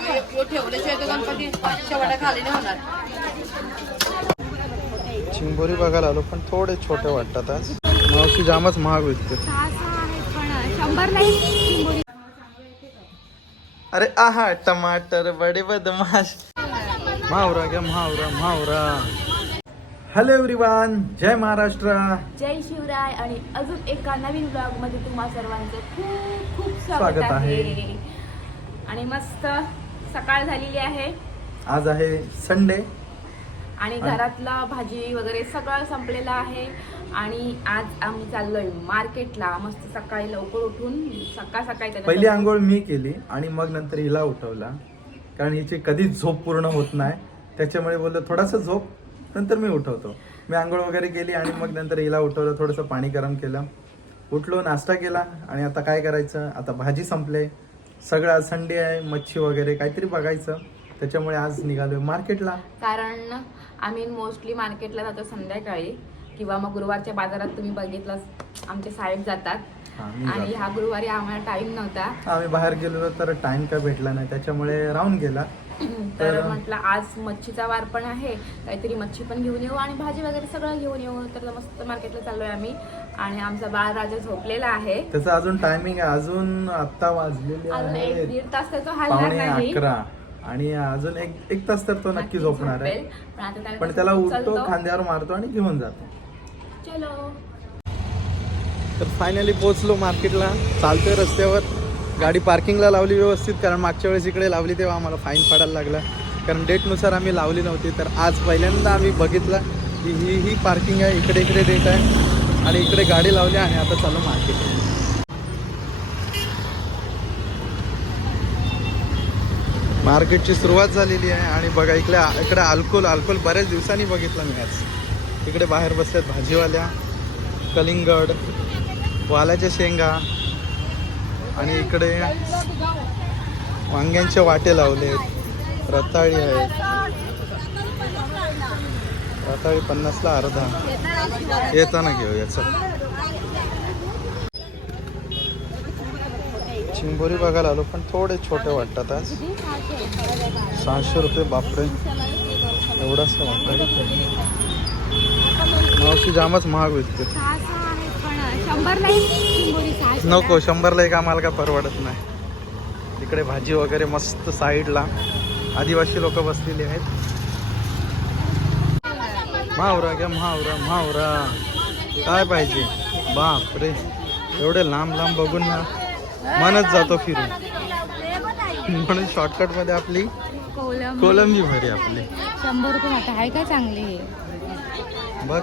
यो ठेवल्याशिवाय तो गणपती शेवटा खाली नाही होणार. चिंबोरी बघायला आलो पण थोडे छोटे वाटतात आज. मावशी जामच महाग विकते. अरे आहा टमाटर बडे बदमाश. महावरा घ्या महावरा महावरा हॅलो एव्हरीवन जय महाराष्ट्र. जय शिवराय आणि अजून एका नवीन ब्लॉगमध्ये तुम्हा सर्वांचं खूप खूप स्वागत. आहे. आणि मस्त सकाळ झालेली आहे. आज आहे संडे. आणि घरातला भाजी वगैरे सगळं संपलेलं आहे. आणि आज आम्ही चाललोय मार्केटला. मस्त सकाळी लवकर उठून सकाळ सकाळी पहिली आंघोळ मी केली आणि मग नंतर हिला उठवला. कारण हिची कधीच झोप पूर्ण होत नाही. त्याच्यामुळे बोललो थोडासा झोप नंतर मी उठवतो. मी आंघोळ वगैरे केली आणि मग नंतर हिला उठवलं थोडंसं पाणी गरम केलं. उठलो नाश्ता केला आणि आता काय करायचं? आता भाजी संपले. सगळं आज संडे आहे मच्छी वगैरे काहीतरी बघायचं. त्याच्यामुळे आज निघालोय मार्केटला. कारण आम्ही मोस्टली मार्केटला जातो संध्याकाळी किंवा मग गुरुवारच्या बाजारात तुम्ही बघितलं आमचे साहेब जातात. हा, मी आणि जातो. ह्या गुरुवारी आम्हाला टाइम नव्हता. आम्ही बाहेर गेलेलो तर टाइम काय भेटला नाही त्याच्यामुळे राहून गेला. तर तर- म्हटलं आज मच्छीचा वार पण आहे काहीतरी मच्छी पण घेऊन येऊ आणि भाजी वगैरे सगळं घेऊन येऊ. तर मस्त मार्केटला चाललोय आम्ही. आणि आमचा बाळ राजा झोपलेला आहे. त्याचं अजून टायमिंग आहे. अजून आत्ता वाजलेले अजून एक आहेत. दीड तास त्याचा हलणार पावणे नाही. अकरा. आणि अजून एक एक तास तर तो नक्की झोपणार आहे. झोपेल. पण आता त्याला पण त्याला उठतो उचलतो. खांद्यावर मारतो आणि घेऊन जातो. चलो. तर फायनली पोहोचलो मार्केटला चालतोय रस्त्यावर. गाडी पार्किंगला लावली व्यवस्थित कारण मागच्या वेळेस इकडे लावली तेव्हा आम्हाला फाईन पडायला लागला. कारण डेटनुसार आम्ही लावली नव्हती. तर आज पहिल्यांदा आम्ही बघितलं की ही ही पार्किंग आहे. इकडे इकडे डेट आहे. आणि इकडे गाडी लावली आणि आता चालू मार्केट मार्केटची सुरुवात झालेली आहे आणि बघा इकडे इकडे अल्कोल अल्कोल बऱ्याच दिवसांनी बघितलं मी आज. इकडे बाहेर बसल्यात भाजीवाल्या कलिंगड वालाच्या शेंगा आणि इकडे वांग्यांचे वाटे लावले रताळी आहेत. रताळी पन्नासला अर्धा. येताना घेऊ याचं चिंबोरी बघायला आलो पण थोडे छोटे वाटतात आज. सहाशे रुपये बापरे. एवढाच वाटतं मावशी जामच महाग विकते नको शंभरला एक आम्हाला का परवडत नाही? इकडे भाजी वगैरे मस्त साईडला. आदिवासी लोक बसलेली आहेत. महावरा घ्या महावरा महावरा. काय पाहिजे? बाप रे एवढे लांब लांब बघून ना मनच जातो फिरून. म्हणून शॉर्टकटमध्ये आपली कोलंबी. भरी आपली. शंभर रुपये आहे का चांगले? हे बघ.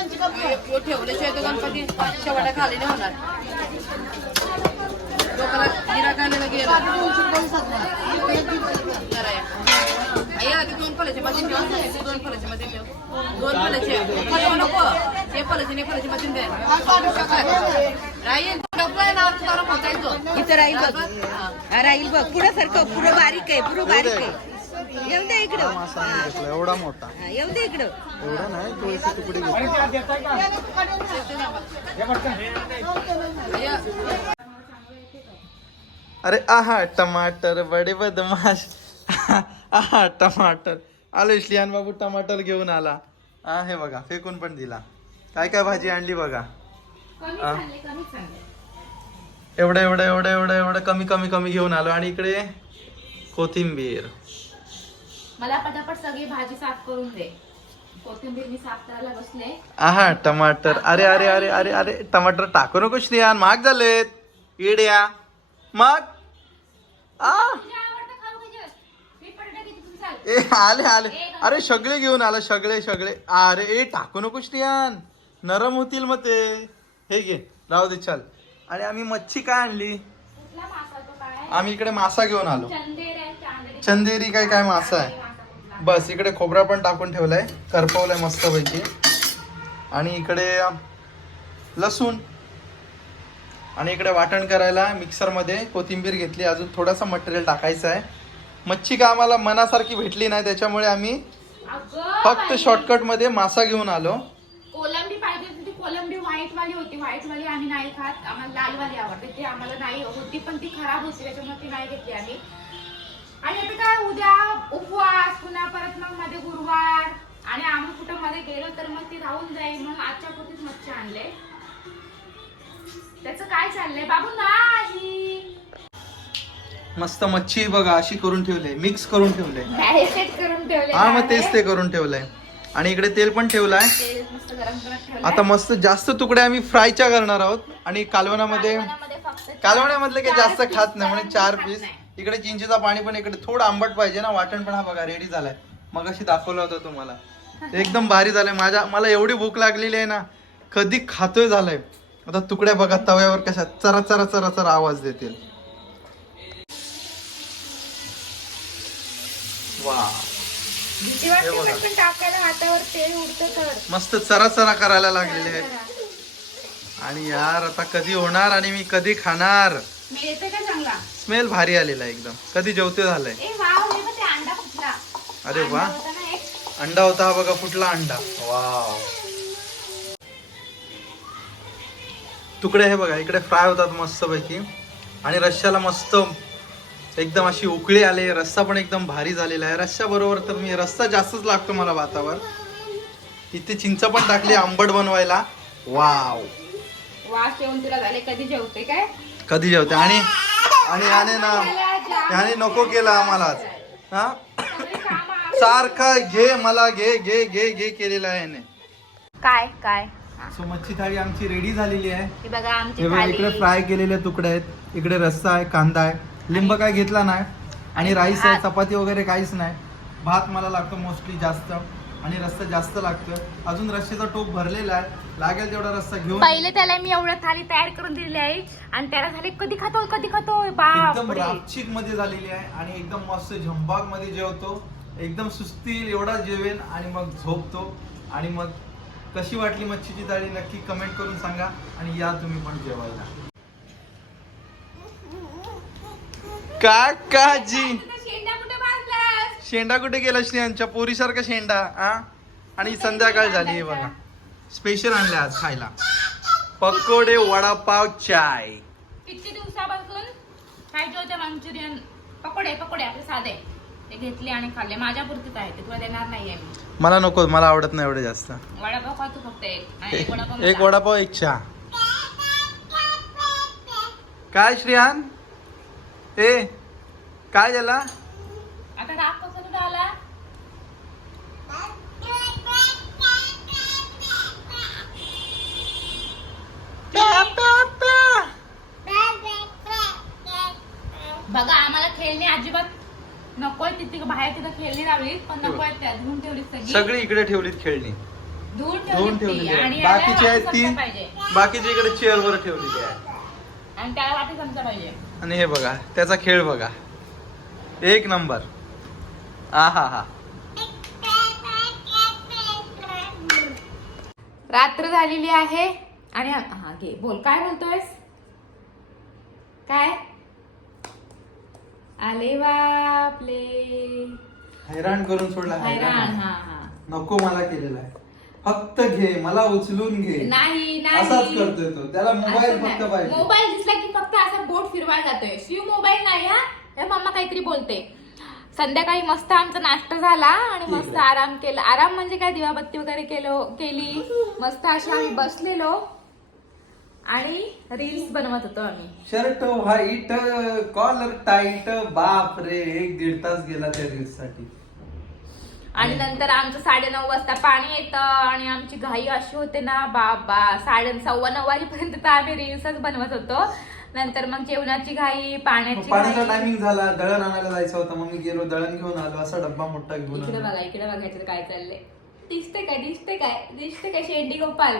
ठेवल्याशिवाय तो गणपती शेवटा खाली नाही होणार. गेला. आई, आधी दोन फलाचे मध्ये दोन फलाचे मध्ये दोन फलाचे नको. हे फलाचे नाही फलाचे मध्ये दे. राहील. राहील बघ. पुढं सारखं. पुढं बारीक आहे. पुढं बारीक आहे. येऊन दे इकडं. मासा घेतला एवढा मोठा. हा, येऊन दे इकडं. एवढा नाही थोडीशी तुकडी घेतली. अरे आहा टमाटर बडे बदमाश. आहा टमाटर. आलो श्लियान बाबू टमाटर घेऊन आला. हा हे बघा फेकून पण दिला. काय काय भाजी आणली बघा. आ. एवढं एवढं एवढं एवढं एवढं कमी कमी कमी घेऊन आलो. आणि इकडे कोथिंबीर. मला पटापट सगळी भाजी साफ करून दे. कोथिंबीर मी साफ करायला बसले. आहा टमाटर. अरे अरे अरे अरे अरे टमाटर टाकू नको श्रियान. महाग झालेत. इड्या मग आ. ए आले आले. अरे सगळे घेऊन आला सगळे सगळे. अरे ए टाकू नको श्रियान. नरम होतील मग ते. हे घे. राहू दे चल. आणि आम्ही मच्छी काय आणली? आम्ही इकडे मासा घेऊन आलो. चंदेरी काय काय मासा आहे? बस इकडे खोबरा पण टाकून ठेवलाय. करपवलाय मस्तपैकी. आणि इकडे लसूण. आणि इकडे वाटण करायला मिक्सरमध्ये कोथिंबीर घेतली. अजून थोडासा मटेरियल टाकायचं आहे मच्छी का आम्हाला मनासारखी भेटली नाही त्याच्यामुळे आम्ही फक्त शॉर्टकटमध्ये मासा घेऊन आलो. कोलंबी पाहिजे होती ती कोलंबी व्हाईट वाली होती. व्हाईट वाली आम्ही नाही खात. आम्हाला लाल वाली आवडते. ती आम्हाला नाही होती पण ती खराब होती त्याच्यामुळे ती नाही घेतली आम्ही. आणि आता काय उद्या उपवास पुन्हा परत मग मध्ये गुरुवार. आणि आम्ही कुठं मध्ये गेलो तर मग ती राहून जाईल म्हणून आजच्या पुरतीच मच्छी आणले. त्याचं काय चाललंय? बाबू नाही. मस्त मच्छी बघा अशी करून ठेवले मिक्स करून ठेवले. मॅरिनेट करून ठेवले हा मग तेच ते करून ठेवलंय. आणि इकडे तेल पण ठेवलाय. तेल मस्त गरम करत ठेवलंय. आता मस्त जास्त तुकडे आम्ही फ्रायच्या करणार आहोत. आणि कालवणामध्ये कालवण्यामधले काही जास्त खात नाही म्हणजे चार पीस. इकडे चिंचेचा पाणी पण इकडे थोडं आंबट पाहिजे ना वाटण पण हा बघा रेडी झालाय. मग अशी दाखवलं होतं तुम्हाला. एकदम भारी झालंय. माझ्या मला एवढी भूक लागलेली आहे ना कधी खातोय झालंय. आता तुकड्या बघा तव्यावर कशा चरा चरा चरा चरा आवाज देतील. वा. मस्त चरा चरा करायला लागलेले आहेत. आणि यार आता कधी होणार आणि मी कधी खाणार? येते का चांगला? स्मेल भारी आलेला आहे एकदम. कधी जेवते झालंय? हे अरे वा. होता अंडा होता हा बघा फुटला अंडा. वाव. तुकडे हे बघा इकडे फ्राय होतात मस्त पैकी आणि रश्श्याला मस्त एकदम अशी उकळी आले. रस्सा पण एकदम भारी झालेला आहे. रस्सा बरोबर तर मी रस्सा जास्तच लागतो मला भातावर. इथे चिंच पण टाकली आंबट बनवायला. वाव. वास येऊन तुला झाले. कधी जेवते काय? कधी जेवते? आणि आणि याने ना याने नको केलं आम्हाला. हा? सारखा घे मला घे घे घे घे केलेला आहे याने. काय काय? सो मच्छी थाळी आमची रेडी झालेली आहे. हे बघा आमची हे बघा इकडे फ्राय केलेले तुकडे आहेत. इकडे रस्सा आहे कांदा आहे. लिंब काय घेतला नाही. आणि राईस आहे भात. चपाती वगैरे काहीच नाही. भात मला लागतो मोस्टली जास्त. आणि रस्सा जास्त लागतं अजून रस्स्याचा टोप भरलेला आहे. लागेल तेवढा रस्सा घेऊन. पहिले त्याला मी एवढं थाली तयार करून दिलेली आहे. आणि त्याला झाले कधी खातोय कधी खातोय? एकदम बाप रापचिकमध्ये झालेली आहे. आणि एकदम मस्त झंबागमध्ये जेवतो. एकदम सुस्ती एवढा जेवेन आणि मग झोपतो. आणि मग कशी वाटली मच्छीची थाळी? नक्की कमेंट करून सांगा. आणि या तुम्ही पण जेवायला. काकाजी. शेंडा कुठे गेला श्रेयांच्या? पोरीसारखा शेंडा आ? आणि संध्याकाळ झाली हे बघा. स्पेशल आणले आज खायला. पकोडे वडापाव चाय. किती दिवसापासून खायचे होते मंचुरियन? पकोडे पकोडे आपले साधे. ते घेतले आणि खाल्ले. माझ्या पुरतीच आहे ते. तुला देणार नाहीये मी. मला नको मला आवडत नाही एवढे जास्त. वडापाव खातो फक्त एक. आणि एक वडापाव एक. वडापाव एक चहा. काय श्रेयान? ए काय झाला आता राग कसा तुला आला बघा आम्हाला खेळणी अजिबात नकोय तिथे बाहेर तिथं खेळणी लावली पण नकोय त्या धुवून ठेवली सगळी. सगळी इकडे ठेवलीत खेळणी. धुवून धुवून ठेवली. आहे. आणि याला बाकीची आहेत वाटी ती चमचा पाहिजे. बाकीची इकडे चेअर वर ठेवलेली आहे. आणि त्याला वाटी चमचा पाहिजे. आणि हे बघा त्याचा खेळ बघा. एक नंबर. आ हा हा. रात्र झालेली आहे आणि हा हा, घे. बोल काय बोलतोयस? काय? आले बापले. हैराण करून सोडला हैराण. हा हा. नको मला केलेला आहे. फक्त घे मला उचलून घे. नाही असाच नाही करतोय तो. त्याला मोबाईल फक्त पाहिजे. मोबाईल दिसला की फक्त असा बोट फिरवायला जातोय. शिव मोबाईल नाही हा? हे मम्मा काहीतरी बोलते. संध्याकाळी मस्त आमचा नाश्ता झाला आणि ठीक मस्त आहे. आराम केला. आराम म्हणजे काय? दिवाबत्ती वगैरे केलो केली. मस्त अशी आम्ही बसलेलो. आणि रील्स बनवत होतो आम्ही. शर्ट व्हाईट कॉलर टाईट बाप रे एक दीड तास गेला त्या रील्ससाठी. आणि नंतर आमचं साडेनऊ वाजता पाणी येतं आणि आमची घाई अशी होते ना बाबा साडे सव्वा नऊ वाजेपर्यंत तर आम्ही रील्सच बनवत होतो. नंतर मग जेवणाची घाई पाण्याची पाण्याचा घाई. टायमिंग झाला दळण आणायला जायचं होतं मग मी गेलो दळण घेऊन आलो असा डब्बा मोठा घेऊन इकडे आलो. बघा इकडे बघायचं काय चाललंय. दिसते काय? दिसते काय? दिसते काय शेंडी गोपाल?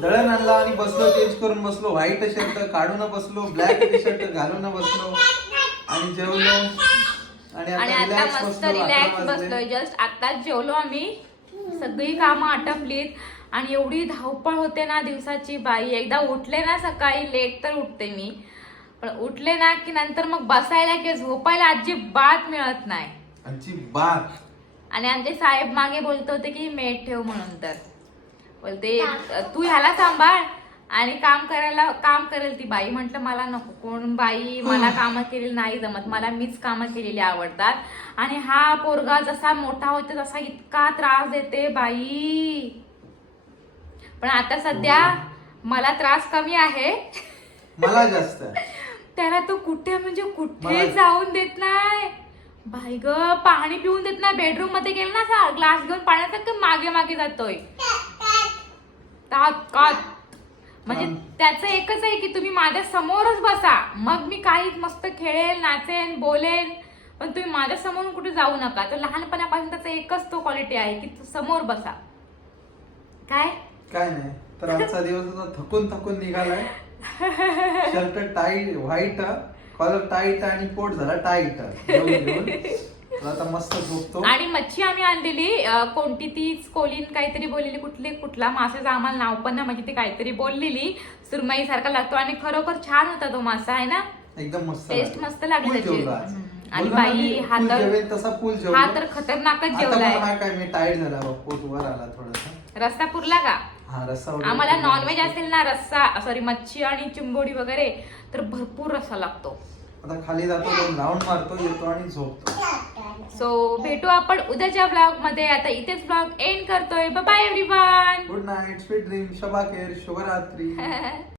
दळण आणला आणि बसलो चेंज करून बसलो. व्हाईट शर्ट काढून बसलो ब्लॅक टी शर्ट घालून बसलो. आणि जेवलो. आणि आता relax मस्त बसलो, रिलॅक्स वाजले. बसलोय. जस्ट आताच जेवलो आम्ही. सगळी कामं आटपलीत. आणि एवढी धावपळ होते ना दिवसाची बाई. एकदा उठले ना सकाळी लेट तर उठते मी. पण उठले ना की नंतर मग बसायला किंवा झोपायला अजिबात मिळत नाही. अजिबात. आणि आमचे साहेब मागे बोलत होते की मेट ठेव म्हणून तर. बोलते तू ह्याला सांभाळ आणि काम करायला काम करेल ती बाई. म्हंटल मला नको कोण बाई मला कामं केलेली नाही जमत. मला मीच कामं केलेली आवडतात. आणि हा पोरगा जसा मोठा होतो तसा इतका त्रास देते बाई. पण आता सध्या मला त्रास कमी आहे. मला जास्त. त्याला तो कुठे म्हणजे कुठे जाऊन देत नाही? बाई ग पाणी पिऊन देत नाही बेडरूममध्ये गेला ना असा ग्लास घेऊन पाण्याचा मागे मागे जातोय. म्हणजे. त्याचं एकच आहे की तुम्ही माझ्या समोरच बसा. मग मी काही मस्त खेळेल नाचेन बोलेन. पण तुम्ही माझ्या समोरून कुठे जाऊ नका. तर लहानपणापासून त्याचा एकच तो क्वालिटी आहे की तू समोर बसा. काय? काय नाही. तर आजचा दिवस थकून थकून निघालाय. Shirt tight white collar tight आणि पोट झाला टाईट आता मस्त झोपतो. आणि मच्छी आम्ही आणलेली अं, कोणती ती कोलीन काहीतरी बोललेली कुठली कुठला मासाचं आम्हाला नाव पण नाही म्हणजे ती काहीतरी बोललेली. सुरमई सारखा लागतो आणि खरोखर छान होता तो मासा आहे ना? एकदम मस्त टेस्ट लागला. मस्त लागली फुल त्याची. जेवलो आज. हम्म. आणि बोललो ना बाई, मी, हा फुल तर- जेवेल तसा फुल जेवलो. हा तर खतरनाकच आता जेवलाय पण हा काय मी टाईट झाला बा, पोट वर आला थोडासा. रस्ता पुरला का? हा रस्सा वगैरे आम्हाला नॉनव्हेज. असेल ना रस्सा सॉरी मच्छी आणि चिंबोडी वगैरे तर भरपूर रस्सा लागतो. आता खाली जातो दोन राऊंड मारतो येतो आणि झोपतो. सो भेटू आपण उद्याच्या ब्लॉगमध्ये आता इथेच ब्लॉग एंड करतोय. Bye everyone good night sweet dream Shaba care शुभरात्री.